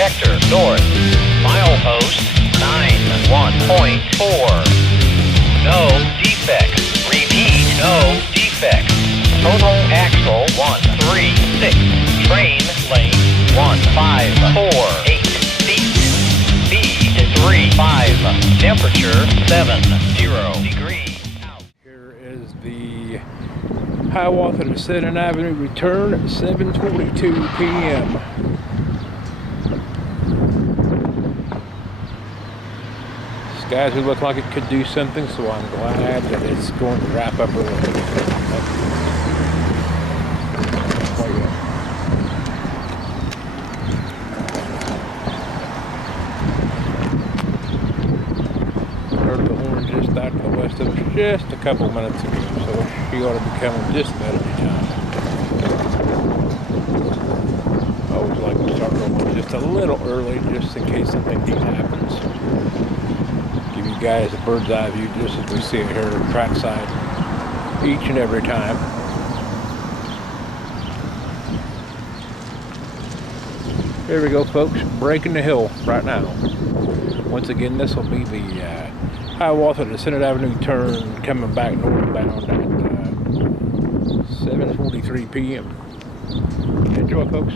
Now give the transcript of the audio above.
detector north. Milepost 91.4. No defects. Repeat, no defects. Total axle 136. Train lane 1548 feet. Speed 35. Temperature 70 degrees. Here is the Hiawatha to Linton Avenue return at 7:42 p.m. Skies would look like it could do something, so I'm glad that it's going to wrap up early. Heard the horn just out to the west of us just a couple minutes ago, so she ought to be coming just about every time. I always like to start over just a little early, just in case something neat happens. Give you guys a bird's eye view just as we see it here trackside each and every time. There we go, folks, breaking the hill right now. Once again, this will be the Hiawatha to Linton Avenue turn coming back northbound at 7:43 p.m. Enjoy, folks.